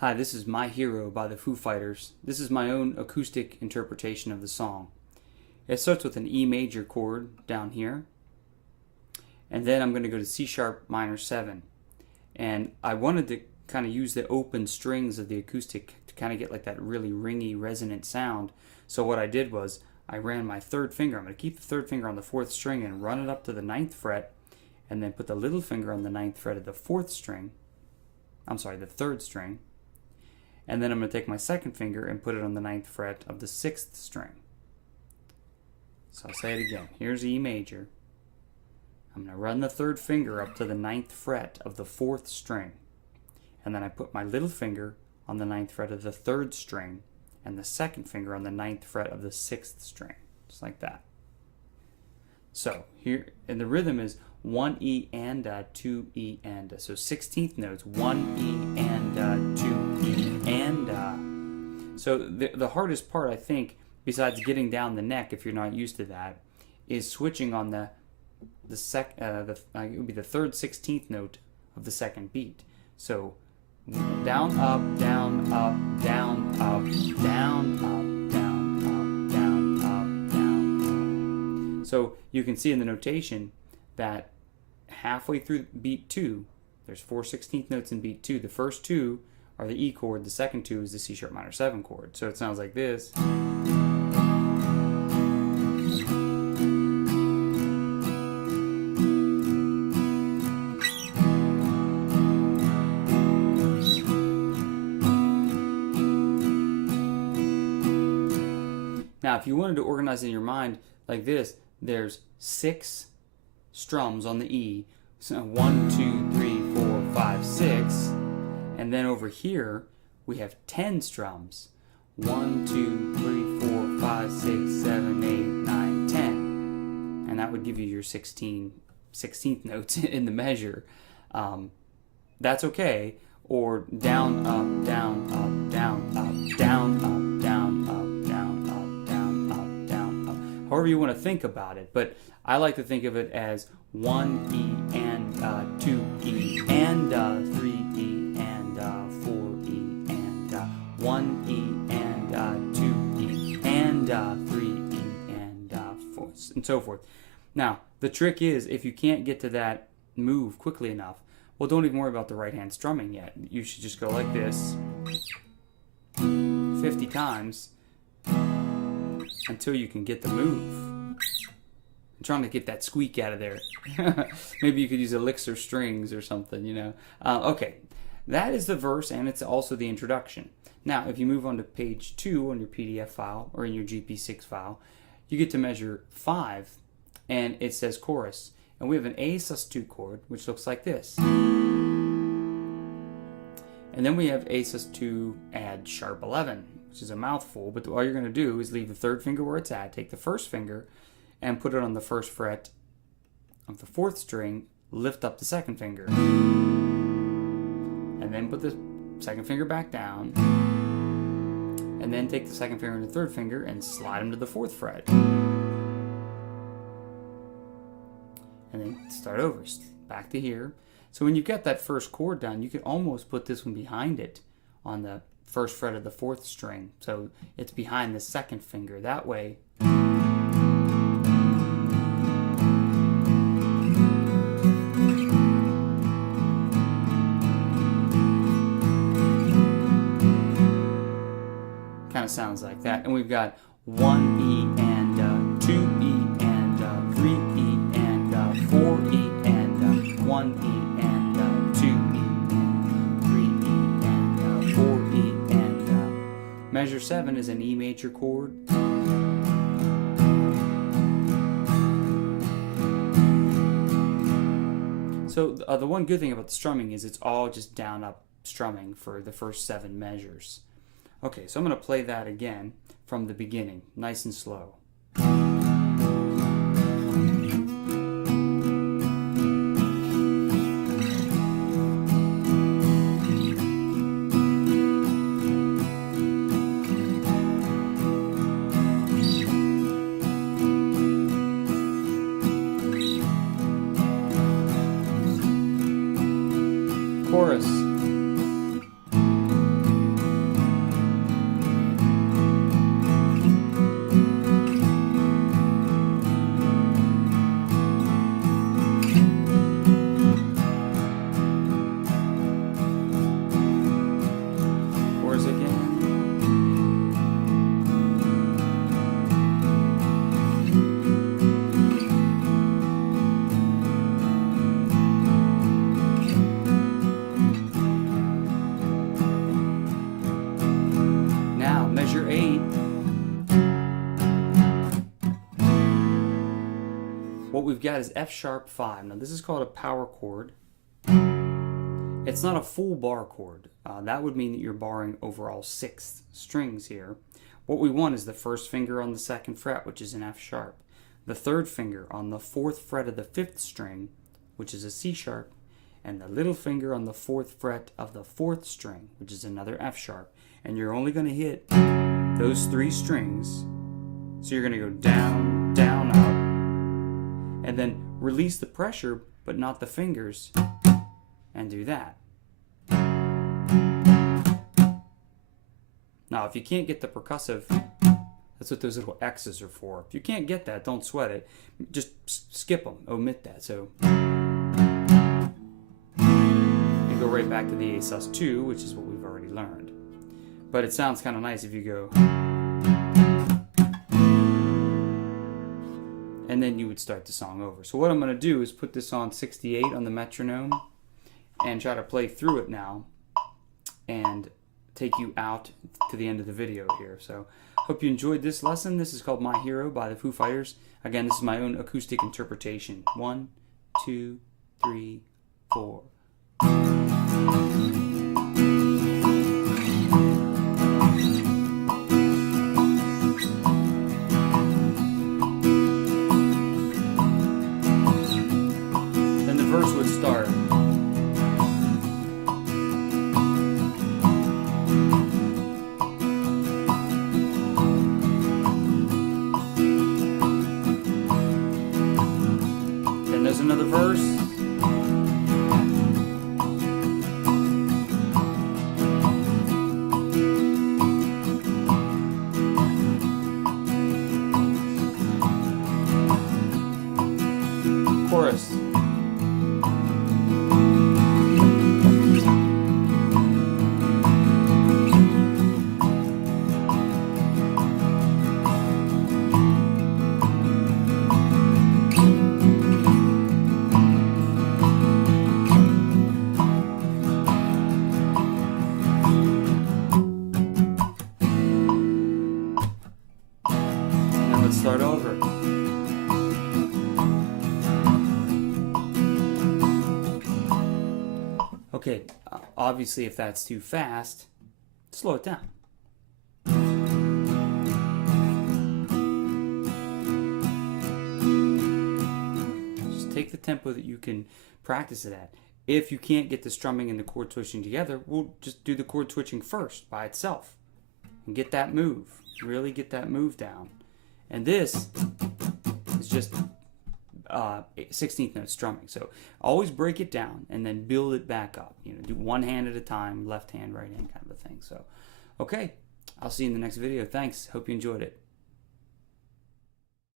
Hi, this is My Hero by the Foo Fighters. This is my own acoustic interpretation of the song. It starts with an E major chord down here, and then I'm going to go to C sharp minor 7. And I wanted to kind of use the open strings of the acoustic to kind of get like that really ringy, resonant sound. So what I did was I ran my third finger. I'm going to keep the third finger on the 4th string and run it up to the 9th fret, and then put the little finger on the 9th fret of the 4th string. I'm sorry, the 3rd string. And then I'm going to take my second finger and put it on the 9th fret of the 6th string. So I'll say it again. Here's E major. I'm going to run the 3rd finger up to the 9th fret of the 4th string. And then I put my little finger on the 9th fret of the 3rd string and the second finger on the 9th fret of the 6th string. Just like that. So here, and the rhythm is 1 E and a, 2 E and a. So 16th notes, 1 E and a, 2 E and a. So the hardest part, I think, besides getting down the neck, if you're not used to that, is switching on it would be the 3rd 16th note of the second beat. So down, up, down, up, down, up, down, up, down, up, down, up, down, up. So you can see in the notation that halfway through beat 2, there's 4 16th notes in beat 2. The first 2 are the E chord, the second 2 is the C sharp minor 7 chord. So it sounds like this. Now, if you wanted to organize in your mind like this, there's 6 strums on the E. So 1, 2, 3, 4, 5, 6. And then over here, we have 10 strums. 1, 2, 3, 4, 5, 6, 7, 8, 9, 10. And that would give you your 16th notes in the measure. That's okay. Or down, up, down, up, down, up, down, up, down, up, down, up, down, up, down, up. However you want to think about it. But I like to think of it as 1 E and 2 E and 3 E and 4 E and 1 E and 2 E and 3 E and 4 and so forth. Now, the trick is if you can't get to that move quickly enough, well, don't even worry about the right hand strumming yet. You should just go like this 50 times until you can get the move. I'm trying to get that squeak out of there. Maybe you could use elixir strings or something, you know. Okay, that is the verse, and it's also the introduction. Now, if you move on to page 2 on your PDF file or in your GP6 file, you get to measure 5, and it says chorus. And we have an A sus2 chord, which looks like this. And then we have A sus2 add sharp 11, which is a mouthful, but all you're going to do is leave the 3rd finger where it's at, take the 1st finger, and put it on the 1st fret of the 4th string, lift up the 2nd finger. And then put the 2nd finger back down, and then take the 2nd finger and the 3rd finger and slide them to the 4th fret. And then start over, back to here. So when you've got that first chord done, you can almost put this one behind it on the 1st fret of the 4th string. So it's behind the 2nd finger. That way, kind of sounds like that. And we've got 1 E and 2 E and 3 E and 4 E and 1 E and 2 E and 3 E and 4 E and measure 7 is an E major chord. So the one good thing about the strumming is it's all just down up strumming for the first 7 measures. Okay, so I'm going to play that again from the beginning, nice and slow. Chorus. we've got is F sharp 5. Now this is called a power chord. It's not a full bar chord. That would mean that you're barring over all 6 strings here. What we want is the first finger on the 2nd fret, which is an F sharp. The 3rd finger on the 4th fret of the 5th string, which is a C sharp. And the little finger on the 4th fret of the 4th string, which is another F sharp. And you're only going to hit those 3 strings. So you're going to go down, down, up. And then release the pressure, but not the fingers. And do that. Now, if you can't get the percussive, that's what those little X's are for. If you can't get that, don't sweat it. Just skip them, omit that. So, and go right back to the A sus2, which is what we've already learned. But it sounds kind of nice if you go, and then you would start the song over. So what I'm going to do is put this on 68 on the metronome and try to play through it now and take you out to the end of the video here. So hope you enjoyed this lesson. This is called My Hero by the Foo Fighters. Again, this is my own acoustic interpretation. 1, 2, 3, 4. Then the verse would start. There's another verse. Chorus. Let's start over. Okay, obviously if that's too fast, slow it down. Just take the tempo that you can practice it at. If you can't get the strumming and the chord switching together, we'll just do the chord switching first by itself and get that move. Really get that move down. And this is just 16th note strumming. So always break it down and then build it back up. You know, do one hand at a time, left hand, right hand kind of a thing. So, okay, I'll see you in the next video. Thanks. Hope you enjoyed it.